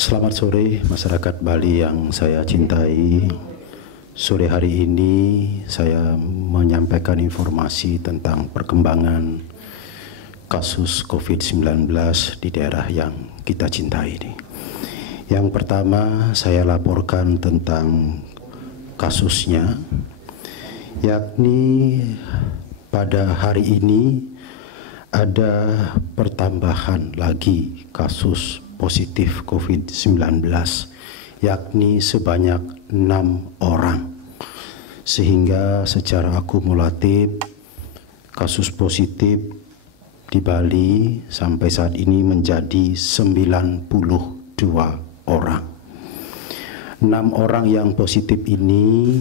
Selamat sore masyarakat Bali yang saya cintai. Sore hari ini saya menyampaikan informasi tentang perkembangan kasus COVID-19 di daerah yang kita cintai ini. Yang pertama saya laporkan tentang kasusnya, yakni pada hari ini ada pertambahan lagi kasus positif COVID-19, yakni sebanyak 6 orang, sehingga secara akumulatif kasus positif di Bali sampai saat ini menjadi 92 orang. 6 orang yang positif ini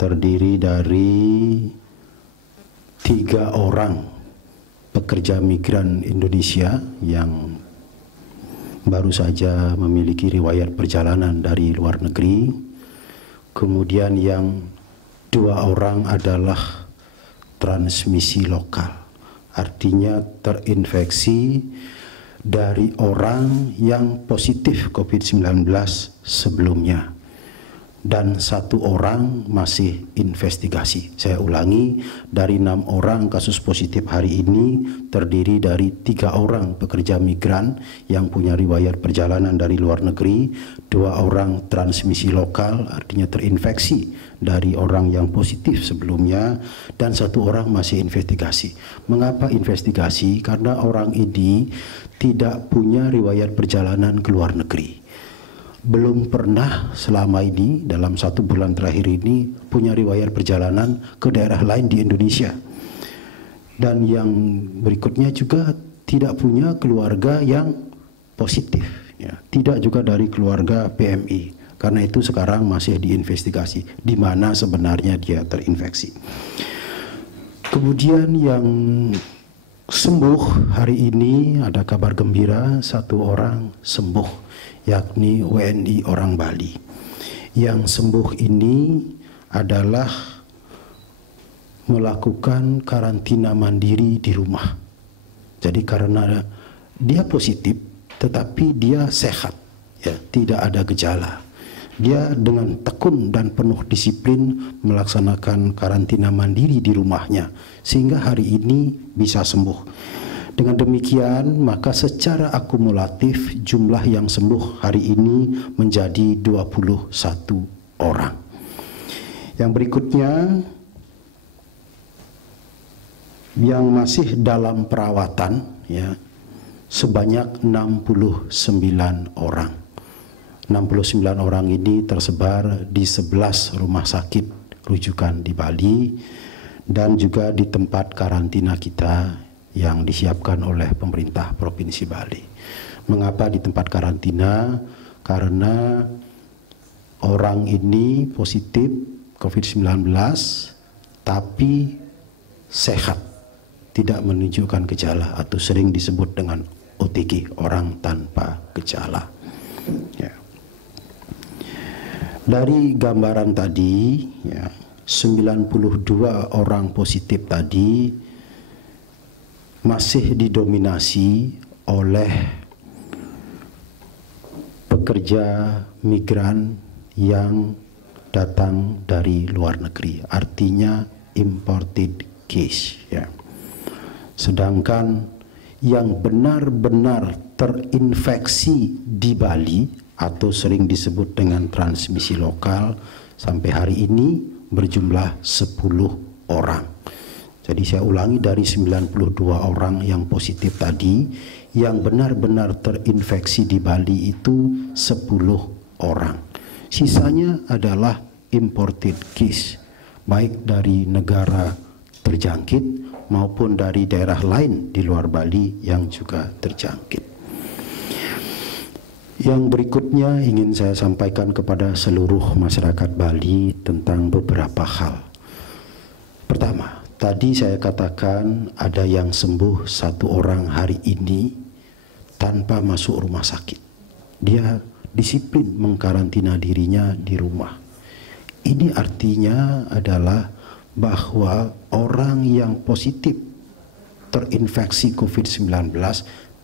terdiri dari 3 orang pekerja migran Indonesia yang baru saja memiliki riwayat perjalanan dari luar negeri. Kemudian yang 2 orang adalah transmisi lokal, artinya terinfeksi dari orang yang positif COVID-19 sebelumnya, dan 1 orang masih investigasi. Saya ulangi, dari 6 orang kasus positif hari ini terdiri dari 3 orang pekerja migran yang punya riwayat perjalanan dari luar negeri, 2 orang transmisi lokal artinya terinfeksi dari orang yang positif sebelumnya, dan 1 orang masih investigasi. Mengapa investigasi? Karena orang ini tidak punya riwayat perjalanan ke luar negeri. Belum pernah selama ini dalam 1 bulan terakhir ini punya riwayat perjalanan ke daerah lain di Indonesia. Dan yang berikutnya juga tidak punya keluarga yang positif, ya. Tidak juga dari keluarga PMI. Karena itu sekarang masih diinvestigasi di mana sebenarnya dia terinfeksi. Kemudian yang sembuh hari ini ada kabar gembira, 1 orang sembuh, yakni WNI orang Bali. Yang sembuh ini adalah melakukan karantina mandiri di rumah. Jadi karena dia positif tetapi dia sehat, ya, tidak ada gejala. Dia dengan tekun dan penuh disiplin melaksanakan karantina mandiri di rumahnya sehingga hari ini bisa sembuh. Dengan demikian, maka secara akumulatif jumlah yang sembuh hari ini menjadi 21 orang. Yang berikutnya, yang masih dalam perawatan, ya, sebanyak 69 orang. 69 orang ini tersebar di 11 rumah sakit rujukan di Bali dan juga di tempat karantina kita yang disiapkan oleh pemerintah Provinsi Bali. Mengapa di tempat karantina? Karena orang ini positif COVID-19 tapi sehat, tidak menunjukkan gejala atau sering disebut dengan OTG, orang tanpa gejala. Ya. Dari gambaran tadi, ya, 92 orang positif tadi masih didominasi oleh pekerja migran yang datang dari luar negeri, artinya imported case, ya. Sedangkan yang benar-benar terinfeksi di Bali atau sering disebut dengan transmisi lokal sampai hari ini berjumlah 10 orang. Jadi saya ulangi, dari 92 orang yang positif tadi, yang benar-benar terinfeksi di Bali itu 10 orang. Sisanya adalah imported case, baik dari negara terjangkit maupun dari daerah lain di luar Bali yang juga terjangkit. Yang berikutnya ingin saya sampaikan kepada seluruh masyarakat Bali tentang beberapa hal. Pertama, tadi saya katakan ada yang sembuh 1 orang hari ini tanpa masuk rumah sakit. Dia disiplin mengkarantina dirinya di rumah. Ini artinya adalah bahwa orang yang positif terinfeksi COVID-19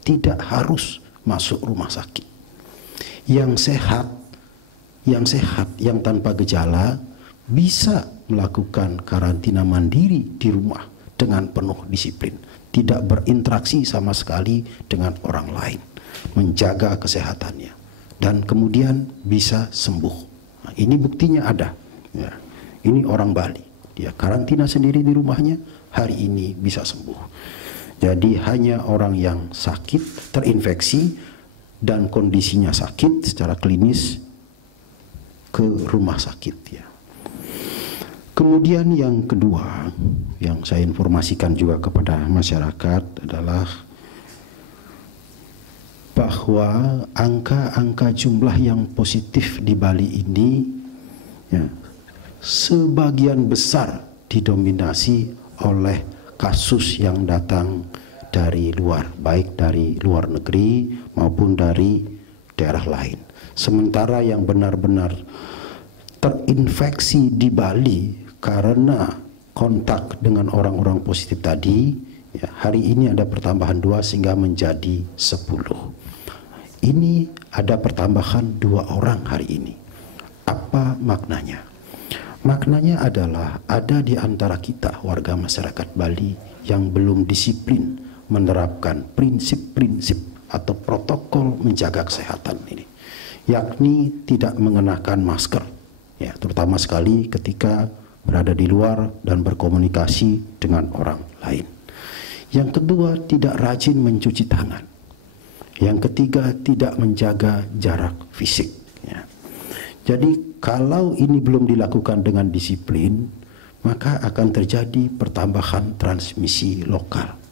tidak harus masuk rumah sakit. Yang sehat, yang tanpa gejala bisa melakukan karantina mandiri di rumah dengan penuh disiplin, tidak berinteraksi sama sekali dengan orang lain, menjaga kesehatannya, dan kemudian bisa sembuh. Nah, ini buktinya ada. Ya. Ini orang Bali, dia karantina sendiri di rumahnya, hari ini bisa sembuh. Jadi hanya orang yang sakit, terinfeksi, dan kondisinya sakit secara klinis ke rumah sakit ya. Kemudian yang kedua yang saya informasikan juga kepada masyarakat adalah bahwa angka-angka jumlah yang positif di Bali ini ya, sebagian besar didominasi oleh kasus yang datang dari luar, baik dari luar negeri maupun dari daerah lain. Sementara yang benar-benar terinfeksi di Bali karena kontak dengan orang-orang positif tadi, ya, hari ini ada pertambahan 2 sehingga menjadi 10. Ini ada pertambahan 2 orang hari ini. Apa maknanya? Maknanya adalah ada di antara kita warga masyarakat Bali yang belum disiplin menerapkan prinsip-prinsip atau protokol menjaga kesehatan ini, yakni tidak mengenakan masker, ya, terutama sekali ketika berada di luar dan berkomunikasi dengan orang lain. Yang kedua, tidak rajin mencuci tangan. Yang ketiga, tidak menjaga jarak fisik. Ya. Jadi kalau ini belum dilakukan dengan disiplin, maka akan terjadi pertambahan transmisi lokal.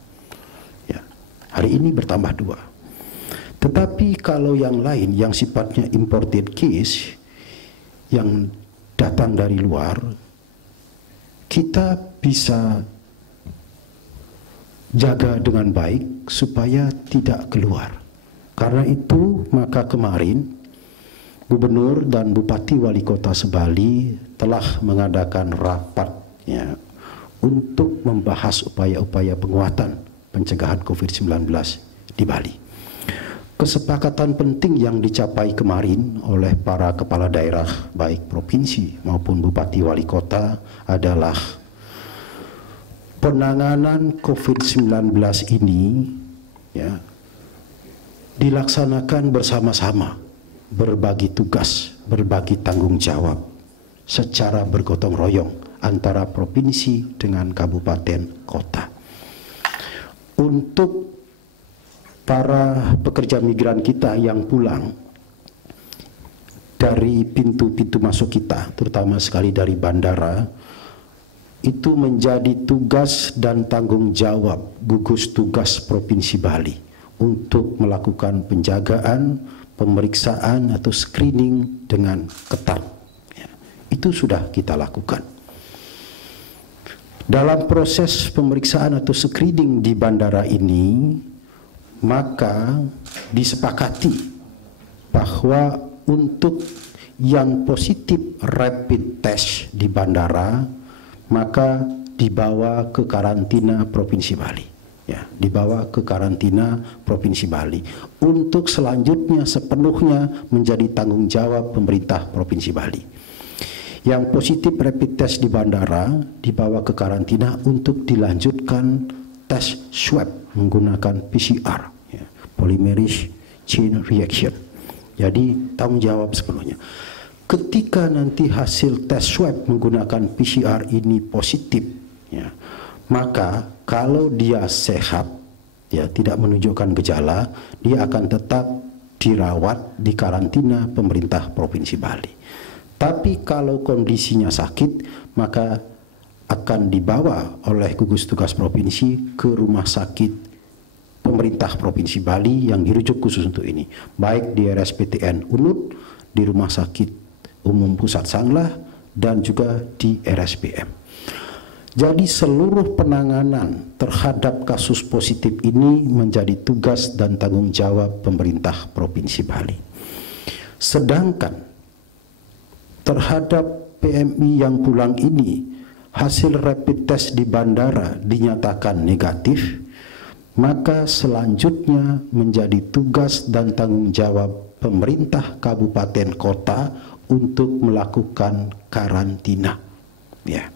Hari ini bertambah 2. Tetapi kalau yang lain yang sifatnya imported case yang datang dari luar, kita bisa jaga dengan baik supaya tidak keluar. Karena itu maka kemarin Gubernur dan Bupati Wali Kota Sebali telah mengadakan rapat ya, untuk membahas upaya-upaya penguatan pencegahan COVID-19 di Bali. Kesepakatan penting yang dicapai kemarin oleh para kepala daerah baik provinsi maupun bupati wali kota adalah penanganan COVID-19 ini ya, dilaksanakan bersama-sama, berbagi tugas, berbagi tanggung jawab secara bergotong royong antara provinsi dengan kabupaten kota. Untuk para pekerja migran kita yang pulang dari pintu-pintu masuk kita, terutama sekali dari bandara, itu menjadi tugas dan tanggung jawab gugus tugas Provinsi Bali untuk melakukan penjagaan, pemeriksaan atau screening dengan ketat. Ya, itu sudah kita lakukan. Dalam proses pemeriksaan atau screening di bandara ini, maka disepakati bahwa untuk yang positif rapid test di bandara, maka dibawa ke karantina Provinsi Bali. Ya, dibawa ke karantina Provinsi Bali. Untuk selanjutnya sepenuhnya menjadi tanggung jawab pemerintah Provinsi Bali. Yang positif rapid test di bandara dibawa ke karantina untuk dilanjutkan tes swab menggunakan PCR, ya, polymerase chain reaction. Jadi tanggung jawab sepenuhnya. Ketika nanti hasil tes swab menggunakan PCR ini positif, ya, maka kalau dia sehat, ya, tidak menunjukkan gejala, dia akan tetap dirawat di karantina pemerintah Provinsi Bali. Tapi kalau kondisinya sakit, maka akan dibawa oleh gugus tugas provinsi ke rumah sakit pemerintah Provinsi Bali yang dirujuk khusus untuk ini, baik di RSPTN Unut, di Rumah Sakit Umum Pusat Sanglah, dan juga di RSPM. Jadi seluruh penanganan terhadap kasus positif ini menjadi tugas dan tanggung jawab pemerintah Provinsi Bali. Sedangkan terhadap PMI yang pulang ini, hasil rapid test di bandara dinyatakan negatif, maka selanjutnya menjadi tugas dan tanggung jawab pemerintah kabupaten kota untuk melakukan karantina. Ya,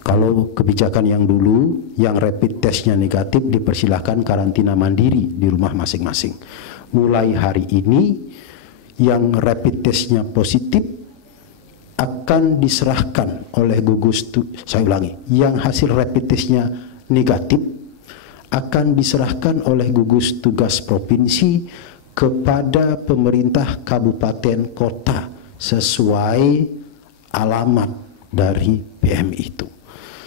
kalau kebijakan yang dulu yang rapid testnya negatif dipersilahkan karantina mandiri di rumah masing-masing. Mulai hari ini yang rapid testnya positif akan diserahkan oleh gugus yang hasil rapid testnya negatif akan diserahkan oleh gugus tugas provinsi kepada pemerintah kabupaten kota sesuai alamat dari PMI itu.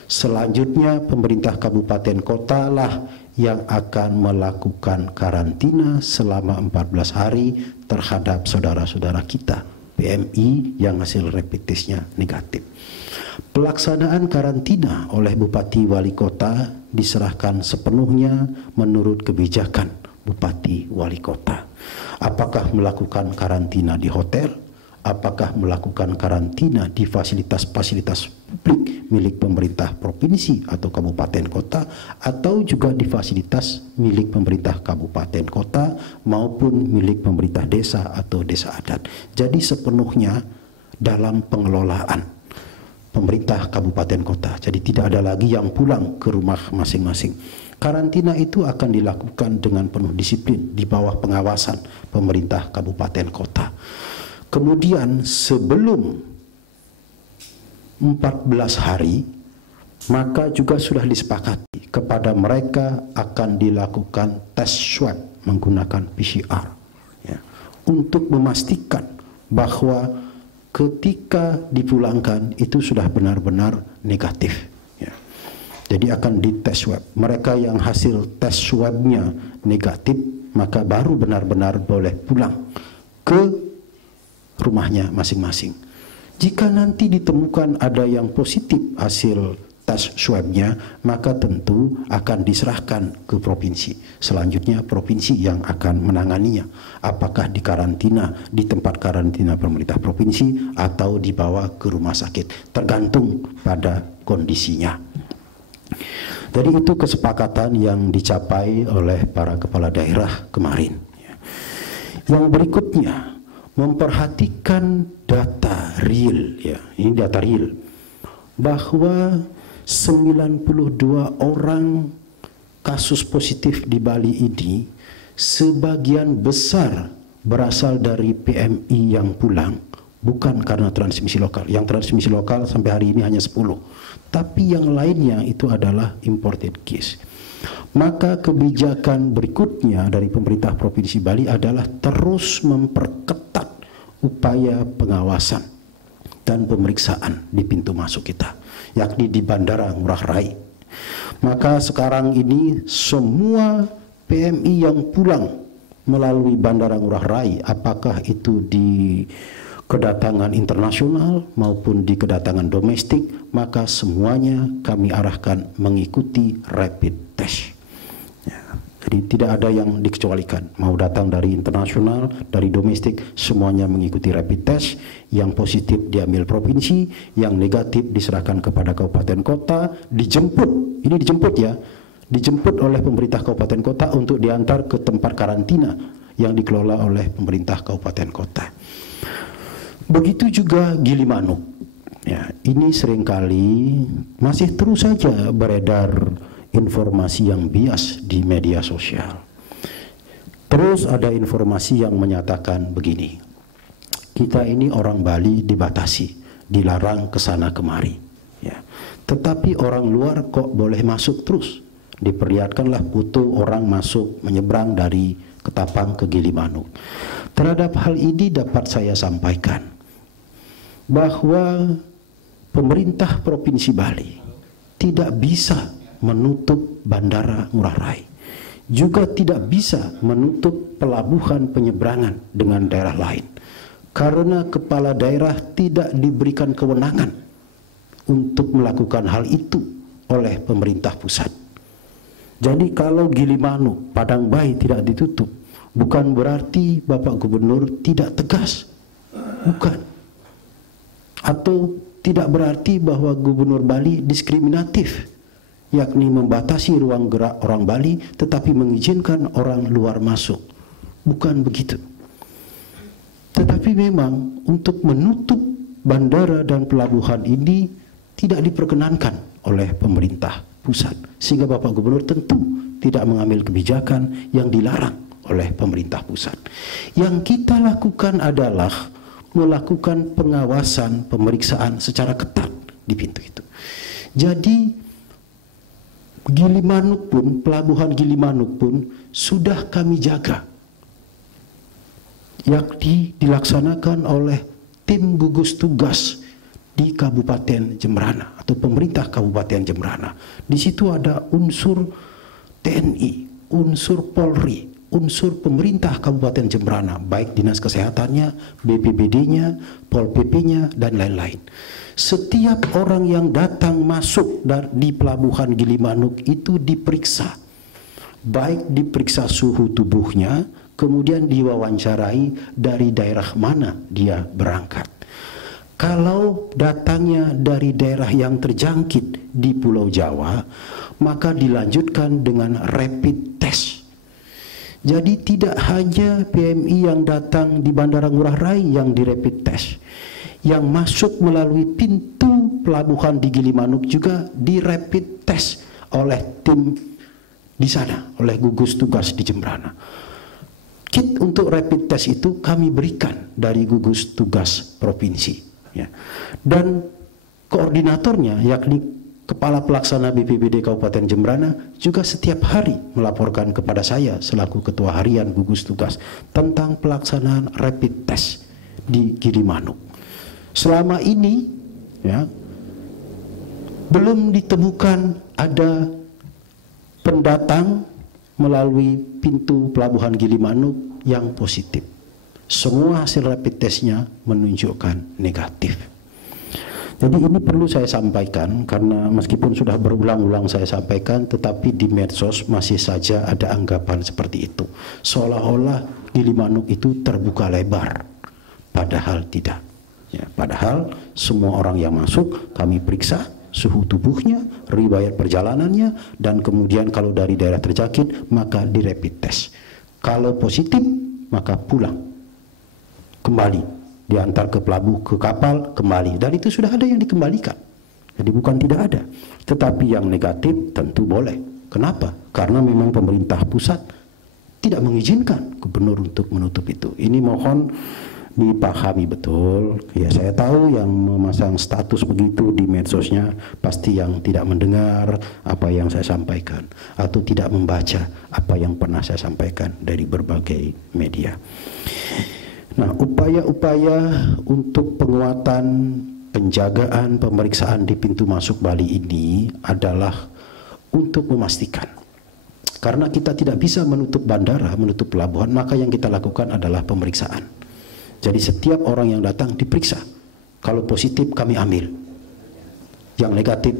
Selanjutnya pemerintah kabupaten kota lah yang akan melakukan karantina selama 14 hari terhadap saudara-saudara kita PMI yang hasil rapid testnya negatif. Pelaksanaan karantina oleh Bupati Wali Kota diserahkan sepenuhnya menurut kebijakan Bupati Wali Kota. Apakah melakukan karantina di hotel, apakah melakukan karantina di fasilitas-fasilitas publik milik pemerintah provinsi atau kabupaten kota, atau juga di fasilitas milik pemerintah kabupaten kota maupun milik pemerintah desa atau desa adat. Jadi sepenuhnya dalam pengelolaan pemerintah kabupaten kota. Jadi tidak ada lagi yang pulang ke rumah masing-masing. Karantina itu akan dilakukan dengan penuh disiplin di bawah pengawasan pemerintah kabupaten kota. Kemudian sebelum 14 hari maka juga sudah disepakati kepada mereka akan dilakukan tes swab menggunakan PCR ya, untuk memastikan bahwa ketika dipulangkan itu sudah benar-benar negatif ya. Jadi akan dites swab. Mereka yang hasil tes swabnya negatif maka baru benar-benar boleh pulang ke rumahnya masing-masing. Jika nanti ditemukan ada yang positif hasil tes swabnya, maka tentu akan diserahkan ke provinsi. Selanjutnya provinsi yang akan menanganinya. Apakah dikarantina di tempat karantina pemerintah provinsi atau dibawa ke rumah sakit, tergantung pada kondisinya. Jadi itu kesepakatan yang dicapai oleh para kepala daerah kemarin. Yang berikutnya, memperhatikan data real ya, ini data real bahwa 92 orang kasus positif di Bali ini sebagian besar berasal dari PMI yang pulang, bukan karena transmisi lokal. Yang transmisi lokal sampai hari ini hanya 10, tapi yang lainnya itu adalah imported case. Maka kebijakan berikutnya dari pemerintah Provinsi Bali adalah terus memperketat upaya pengawasan dan pemeriksaan di pintu masuk kita, yakni di Bandara Ngurah Rai. Maka sekarang ini semua PMI yang pulang melalui Bandara Ngurah Rai, apakah itu di kedatangan internasional maupun di kedatangan domestik, maka semuanya kami arahkan mengikuti rapid test. Ya, jadi tidak ada yang dikecualikan, mau datang dari internasional, dari domestik, semuanya mengikuti rapid test. Yang positif diambil provinsi, yang negatif diserahkan kepada kabupaten kota, dijemput, ini dijemput ya, dijemput oleh pemerintah kabupaten kota untuk diantar ke tempat karantina yang dikelola oleh pemerintah kabupaten kota. Begitu juga Gilimanuk. Ya, ini seringkali masih terus saja beredar informasi yang bias di media sosial. Terus ada informasi yang menyatakan begini, kita ini orang Bali dibatasi, dilarang ke sana kemari. Ya. Tetapi orang luar kok boleh masuk terus. Diperlihatkanlah foto orang masuk menyeberang dari Ketapang ke Gilimanuk. Terhadap hal ini dapat saya sampaikan bahwa pemerintah Provinsi Bali tidak bisa menutup Bandara Ngurah Rai, juga tidak bisa menutup pelabuhan penyeberangan dengan daerah lain, karena kepala daerah tidak diberikan kewenangan untuk melakukan hal itu oleh pemerintah pusat. Jadi kalau Gilimanuk, Padang Bayi tidak ditutup, bukan berarti Bapak Gubernur tidak tegas, bukan. Atau tidak berarti bahwa Gubernur Bali diskriminatif. yakni membatasi ruang gerak orang Bali tetapi mengizinkan orang luar masuk. Bukan begitu. Tetapi memang untuk menutup bandara dan pelabuhan ini tidak diperkenankan oleh pemerintah pusat, sehingga Bapak Gubernur tentu tidak mengambil kebijakan yang dilarang oleh pemerintah pusat. Yang kita lakukan adalah melakukan pengawasan, pemeriksaan secara ketat di pintu itu. Jadi Gilimanuk pun, pelabuhan Gilimanuk pun sudah kami jaga, yakni dilaksanakan oleh tim gugus tugas di Kabupaten Jemberana atau pemerintah Kabupaten Jemberana. Di situ ada unsur TNI, unsur Polri, unsur pemerintah Kabupaten Jemberana, baik dinas kesehatannya, BPBD-nya, Pol PP-nya, dan lain-lain. Setiap orang yang datang masuk di pelabuhan Gilimanuk itu diperiksa, baik diperiksa suhu tubuhnya, kemudian diwawancarai dari daerah mana dia berangkat. Kalau datangnya dari daerah yang terjangkit di Pulau Jawa, maka dilanjutkan dengan rapid test. Jadi tidak hanya PMI yang datang di Bandara Ngurah Rai yang di rapid test, yang masuk melalui pintu pelabuhan di Gilimanuk juga di rapid test oleh tim di sana, oleh gugus tugas di Jemberana. Kit untuk rapid test itu kami berikan dari gugus tugas provinsi. Ya. Dan koordinatornya, yakni Kepala Pelaksana BPBD Kabupaten Jemberana, juga setiap hari melaporkan kepada saya selaku Ketua Harian Gugus Tugas tentang pelaksanaan rapid test di Gilimanuk. Selama ini ya, belum ditemukan ada pendatang melalui pintu pelabuhan Gilimanuk yang positif. Semua hasil rapid testnya menunjukkan negatif. Jadi ini perlu saya sampaikan, karena meskipun sudah berulang-ulang saya sampaikan, tetapi di medsos masih saja ada anggapan seperti itu, seolah-olah Gilimanuk itu terbuka lebar, padahal tidak ya. Padahal semua orang yang masuk kami periksa suhu tubuhnya, riwayat perjalanannya, dan kemudian kalau dari daerah terjangkit maka di rapid test. Kalau positif maka pulang, kembali, diantar ke pelabuhan, ke kapal, kembali. Dan itu sudah ada yang dikembalikan. Jadi bukan tidak ada. Tetapi yang negatif tentu boleh. Kenapa? Karena memang pemerintah pusat tidak mengizinkan gubernur untuk menutup itu. Ini mohon dipahami betul. Ya, saya tahu yang memasang status begitu di medsosnya pasti yang tidak mendengar apa yang saya sampaikan atau tidak membaca apa yang pernah saya sampaikan dari berbagai media. Nah, upaya-upaya untuk penguatan penjagaan pemeriksaan di pintu masuk Bali ini adalah untuk memastikan, karena kita tidak bisa menutup bandara, menutup pelabuhan, maka yang kita lakukan adalah pemeriksaan. Jadi setiap orang yang datang diperiksa. Kalau positif kami ambil, yang negatif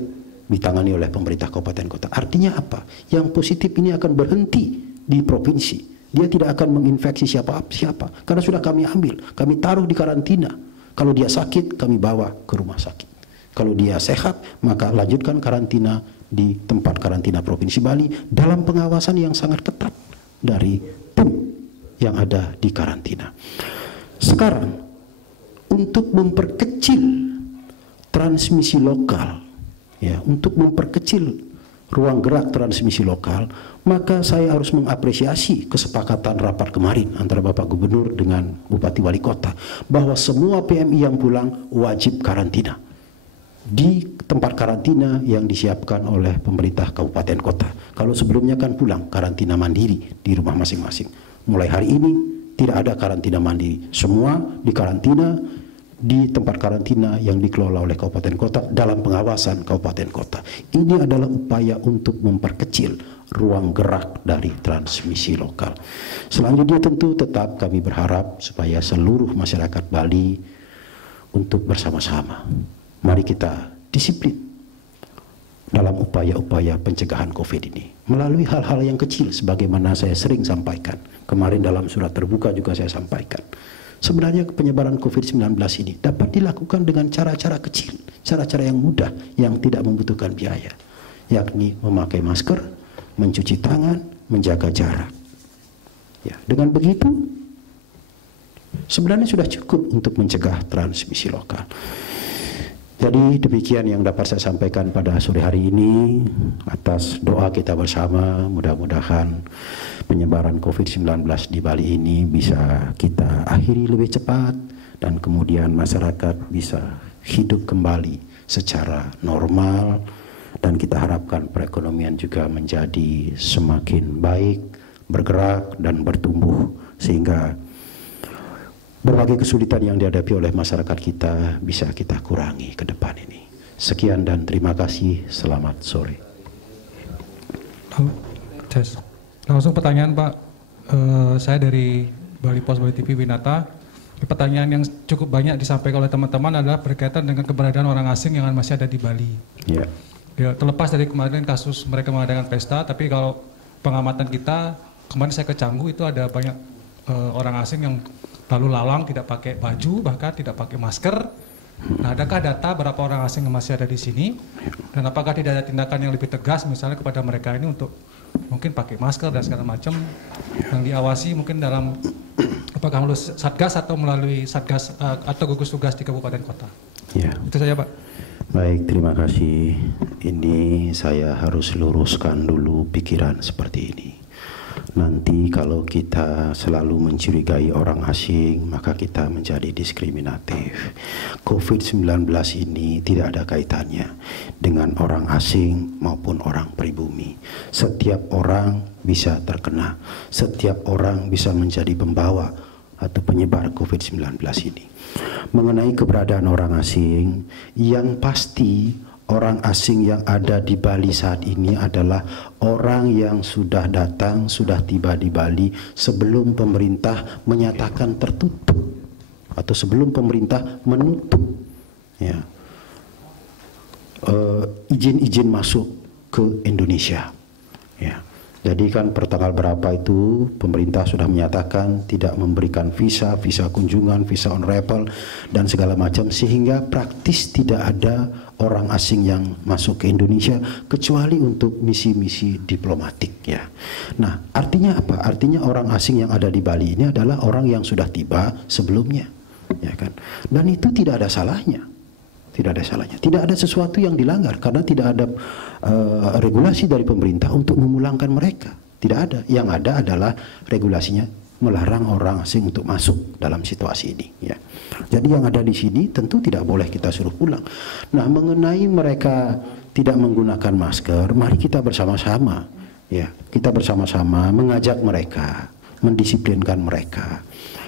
ditangani oleh pemerintah kabupaten kota. Artinya apa? Yang positif ini akan berhenti di provinsi. Dia tidak akan menginfeksi siapa-siapa, karena sudah kami ambil, kami taruh di karantina. Kalau dia sakit, kami bawa ke rumah sakit. Kalau dia sehat, maka lanjutkan karantina di tempat karantina Provinsi Bali dalam pengawasan yang sangat ketat dari tim yang ada di karantina. Sekarang, untuk memperkecil transmisi lokal, ya, untuk memperkecil ruang gerak transmisi lokal, maka saya harus mengapresiasi kesepakatan rapat kemarin antara Bapak Gubernur dengan Bupati Wali Kota bahwa semua PMI yang pulang wajib karantina di tempat karantina yang disiapkan oleh pemerintah kabupaten kota. Kalau sebelumnya kan pulang karantina mandiri di rumah masing-masing. Mulai hari ini tidak ada karantina mandiri, semua dikarantina di tempat karantina yang dikelola oleh kabupaten kota dalam pengawasan kabupaten kota. Ini adalah upaya untuk memperkecil ruang gerak dari transmisi lokal. Selanjutnya tentu tetap kami berharap supaya seluruh masyarakat Bali untuk bersama-sama, mari kita disiplin dalam upaya-upaya pencegahan COVID ini melalui hal-hal yang kecil sebagaimana saya sering sampaikan. Kemarin dalam surat terbuka juga saya sampaikan. Sebenarnya penyebaran COVID-19 ini dapat dilakukan dengan cara-cara kecil, cara-cara yang mudah, yang tidak membutuhkan biaya. yakni memakai masker, mencuci tangan, menjaga jarak. Ya, dengan begitu sebenarnya sudah cukup untuk mencegah transmisi lokal. Jadi demikian yang dapat saya sampaikan pada sore hari ini. Atas doa kita bersama, mudah-mudahan penyebaran COVID-19 di Bali ini bisa kita akhiri lebih cepat, dan kemudian masyarakat bisa hidup kembali secara normal, dan kita harapkan perekonomian juga menjadi semakin baik, bergerak dan bertumbuh, sehingga berbagai kesulitan yang dihadapi oleh masyarakat kita bisa kita kurangi ke depan ini. Sekian dan terima kasih. Selamat sore. Langsung pertanyaan Pak. Saya dari Bali Pos Bali TV Winata. Pertanyaan yang cukup banyak disampaikan oleh teman-teman adalah berkaitan dengan keberadaan orang asing yang masih ada di Bali. Ya, terlepas dari kemarin kasus mereka mengadakan pesta, tapi kalau pengamatan kita, kemarin saya ke Canggu itu ada banyak orang asing yang lalu lalang tidak pakai baju, bahkan tidak pakai masker. Nah, adakah data berapa orang asing yang masih ada di sini? Dan apakah tidak ada tindakan yang lebih tegas misalnya kepada mereka ini untuk mungkin pakai masker dan segala macam yang diawasi mungkin dalam apakah melalui Satgas atau melalui Satgas atau gugus tugas di kabupaten kota? Ya. Itu saja Pak. Baik, terima kasih. Ini saya harus luruskan dulu pikiran seperti ini. Nanti kalau kita selalu mencurigai orang asing, maka kita menjadi diskriminatif. COVID-19 ini tidak ada kaitannya dengan orang asing maupun orang pribumi. Setiap orang bisa terkena, setiap orang bisa menjadi pembawa atau penyebar COVID-19 ini. Mengenai keberadaan orang asing, yang pasti orang asing yang ada di Bali saat ini adalah orang yang sudah datang, sudah tiba di Bali sebelum pemerintah menyatakan tertutup atau sebelum pemerintah menutup ya, izin-izin masuk ke Indonesia. Ya. Jadi kan per tanggal berapa itu pemerintah sudah menyatakan tidak memberikan visa, visa kunjungan, visa on arrival dan segala macam, sehingga praktis tidak ada orang asing yang masuk ke Indonesia kecuali untuk misi-misi diplomatik ya. Nah, artinya apa? Artinya orang asing yang ada di Bali ini adalah orang yang sudah tiba sebelumnya, ya kan? Dan itu tidak ada salahnya. Tidak ada salahnya. Tidak ada sesuatu yang dilanggar karena tidak ada regulasi dari pemerintah untuk memulangkan mereka. Tidak ada. Yang ada adalah regulasinya melarang orang asing untuk masuk dalam situasi ini. Ya. Jadi yang ada di sini tentu tidak boleh kita suruh pulang. Nah, mengenai mereka tidak menggunakan masker, mari kita bersama-sama, ya, kita bersama-sama mengajak mereka, mendisiplinkan mereka.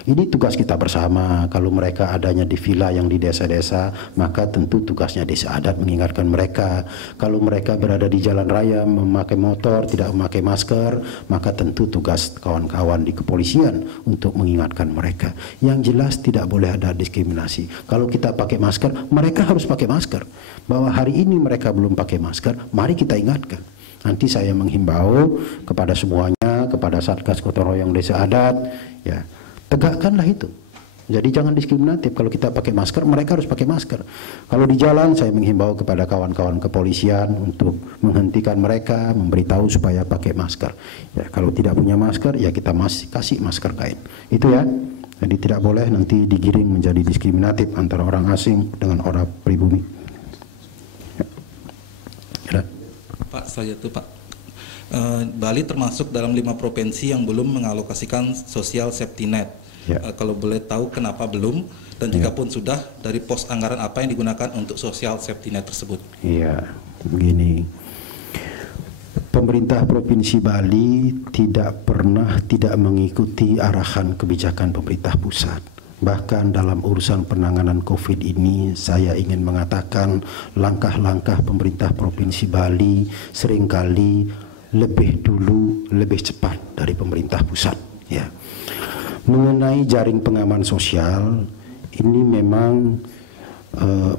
Ini tugas kita bersama. Kalau mereka adanya di villa yang di desa-desa, maka tentu tugasnya desa adat mengingatkan mereka. Kalau mereka berada di jalan raya memakai motor, tidak memakai masker, maka tentu tugas kawan-kawan di kepolisian untuk mengingatkan mereka. Yang jelas tidak boleh ada diskriminasi. Kalau kita pakai masker, mereka harus pakai masker. Bahwa hari ini mereka belum pakai masker, mari kita ingatkan. Nanti saya menghimbau kepada semuanya, kepada Satgas Gotong Royong Desa Adat, ya, tegakkanlah itu. Jadi jangan diskriminatif. Kalau kita pakai masker, mereka harus pakai masker. Kalau di jalan, saya menghimbau kepada kawan-kawan kepolisian untuk menghentikan mereka, memberitahu supaya pakai masker. Ya, kalau tidak punya masker, ya kita masih kasih masker kain. Itu ya. Jadi tidak boleh nanti digiring menjadi diskriminatif antara orang asing dengan orang pribumi. Ya. Pak, saya tuh Pak. Bali termasuk dalam 5 provinsi yang belum mengalokasikan social safety net. Ya. Kalau boleh tahu kenapa belum, dan jika pun sudah, dari pos anggaran apa yang digunakan untuk social safety net tersebut? Iya, begini. Pemerintah Provinsi Bali tidak pernah tidak mengikuti arahan kebijakan pemerintah pusat. Bahkan dalam urusan penanganan COVID ini, saya ingin mengatakan langkah-langkah pemerintah Provinsi Bali seringkali lebih dulu, lebih cepat dari pemerintah pusat. Ya. Mengenai jaring pengaman sosial, ini memang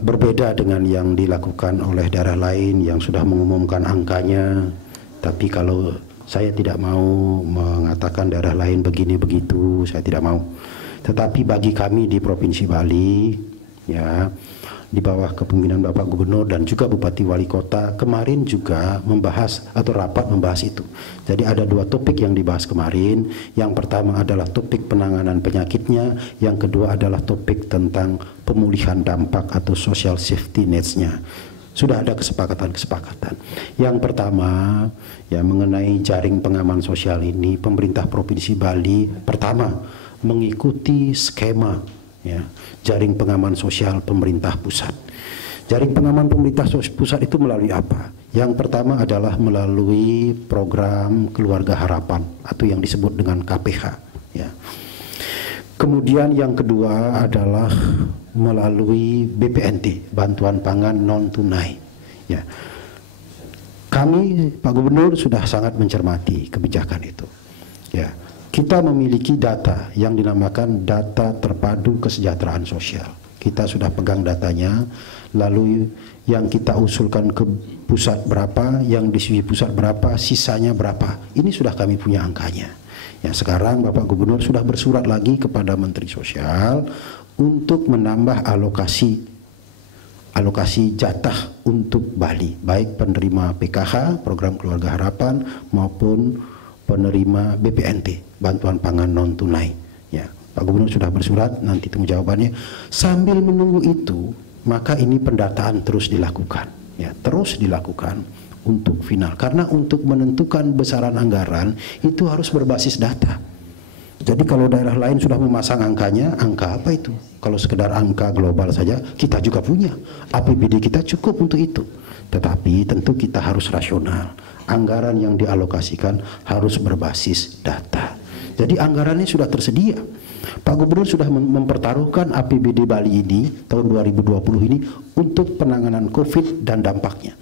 berbeda dengan yang dilakukan oleh daerah lain yang sudah mengumumkan angkanya. Tapi kalau saya tidak mau mengatakan daerah lain begini begitu, saya tidak mau. Tetapi bagi kami di Provinsi Bali, ya, di bawah kepemimpinan Bapak Gubernur dan juga Bupati Wali Kota kemarin juga membahas atau rapat membahas itu. Jadi ada 2 topik yang dibahas kemarin. Yang pertama adalah topik penanganan penyakitnya, yang kedua adalah topik tentang pemulihan dampak atau social safety nets-nya. Sudah ada kesepakatan-kesepakatan. Yang pertama, ya mengenai jaring pengaman sosial ini, pemerintah Provinsi Bali pertama mengikuti skema ya, jaring pengaman sosial pemerintah pusat. Jaring pengaman pemerintah pusat itu melalui apa? Yang pertama adalah melalui program Keluarga Harapan atau yang disebut dengan KPH. Ya. Kemudian yang kedua adalah melalui BPNT, bantuan pangan non tunai. Ya. Kami Pak Gubernur sudah sangat mencermati kebijakan itu. Ya. Kita memiliki data yang dinamakan data terpadu kesejahteraan sosial. Kita sudah pegang datanya, lalu yang kita usulkan ke pusat berapa, yang di pusat berapa, sisanya berapa. Ini sudah kami punya angkanya. Ya, sekarang Bapak Gubernur sudah bersurat lagi kepada Menteri Sosial untuk menambah alokasi jatah untuk Bali, baik penerima PKH, program Keluarga Harapan, maupun penerima BPNT, bantuan pangan non tunai. Ya, Pak Gubernur sudah bersurat, nanti tunggu jawabannya. Sambil menunggu itu, maka ini pendataan terus dilakukan, ya, terus dilakukan untuk final. Karena untuk menentukan besaran anggaran itu harus berbasis data. Jadi kalau daerah lain sudah memasang angkanya, angka apa itu? Kalau sekedar angka global saja, kita juga punya. APBD kita cukup untuk itu. Tetapi tentu kita harus rasional. Anggaran yang dialokasikan harus berbasis data. Jadi anggarannya sudah tersedia. Pak Gubernur sudah mempertaruhkan APBD Bali ini, tahun 2020 ini, untuk penanganan COVID dan dampaknya.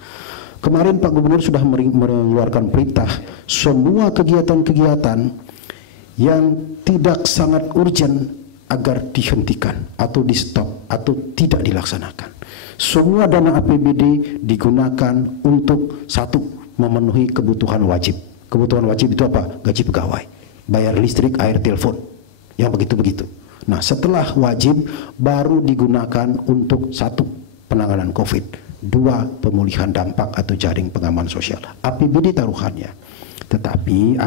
Kemarin Pak Gubernur sudah mengeluarkan perintah semua kegiatan-kegiatan yang tidak sangat urgent agar dihentikan atau di stop atau tidak dilaksanakan. Semua dana APBD digunakan untuk satu, memenuhi kebutuhan wajib. Kebutuhan wajib itu apa? Gaji pegawai, bayar listrik, air, telepon, yang begitu-begitu. Nah, setelah wajib baru digunakan untuk satu, penanganan COVID. 2, pemulihan dampak atau jaring pengaman sosial. APBD taruhannya, tetapi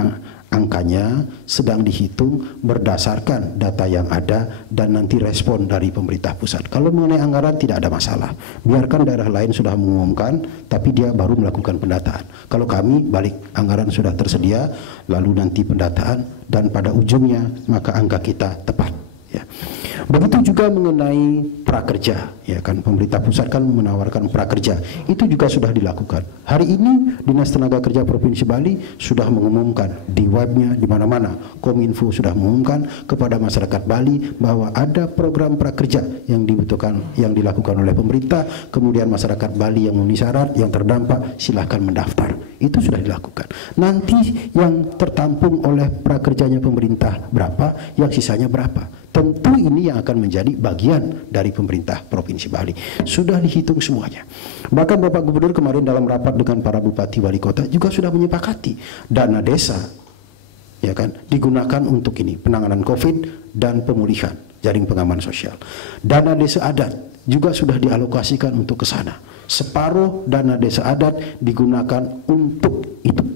angkanya sedang dihitung berdasarkan data yang ada dan nanti respon dari pemerintah pusat. Kalau mengenai anggaran tidak ada masalah, biarkan daerah lain sudah mengumumkan, tapi dia baru melakukan pendataan. Kalau kami balik, anggaran sudah tersedia, lalu nanti pendataan, dan pada ujungnya maka angka kita tepat. Ya. Begitu juga mengenai prakerja, ya kan, pemerintah pusat kan menawarkan prakerja, itu juga sudah dilakukan. Hari ini Dinas Tenaga Kerja Provinsi Bali sudah mengumumkan di webnya, di mana-mana Kominfo sudah mengumumkan kepada masyarakat Bali bahwa ada program prakerja yang dibutuhkan, yang dilakukan oleh pemerintah. Kemudian masyarakat Bali yang memenuhi syarat, yang terdampak, silahkan mendaftar. Itu sudah dilakukan. Nanti yang tertampung oleh prakerjanya pemerintah berapa, yang sisanya berapa. Tentu ini yang akan menjadi bagian dari pemerintah Provinsi Bali. Sudah dihitung semuanya. Bahkan Bapak Gubernur kemarin dalam rapat dengan para bupati wali kota juga sudah menyepakati dana desa, ya kan, digunakan untuk ini, penanganan COVID dan pemulihan jaring pengaman sosial. Dana desa adat juga sudah dialokasikan untuk ke sana. Separuh dana desa adat digunakan untuk itu,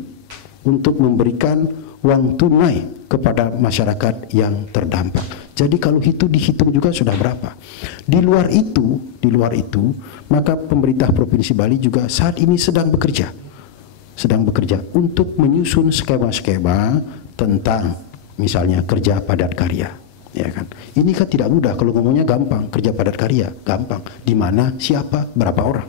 untuk memberikan uang tunai kepada masyarakat yang terdampak. Jadi kalau itu dihitung juga sudah berapa. Di luar itu, maka pemerintah Provinsi Bali juga saat ini sedang bekerja untuk menyusun skema-skema tentang misalnya kerja padat karya, ya kan. Ini kan tidak mudah, kalau ngomongnya gampang, kerja padat karya gampang. Di mana, siapa, berapa orang?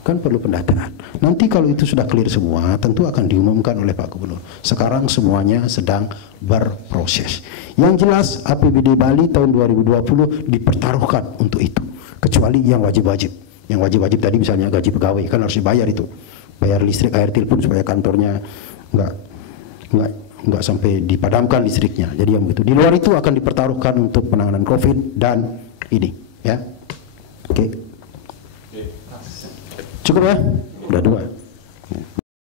Kan perlu pendataan. Nanti kalau itu sudah clear semua, tentu akan diumumkan oleh Pak Gubernur. Sekarang semuanya sedang berproses. Yang jelas APBD Bali tahun 2020 dipertaruhkan untuk itu. Kecuali yang wajib-wajib. Yang wajib-wajib tadi misalnya gaji pegawai, kan harus dibayar itu. Bayar listrik, air, telepon supaya kantornya nggak sampai dipadamkan listriknya. Jadi yang begitu. Di luar itu akan dipertaruhkan untuk penanganan COVID dan ini, ya. Oke. Cukup ya? Udah 2.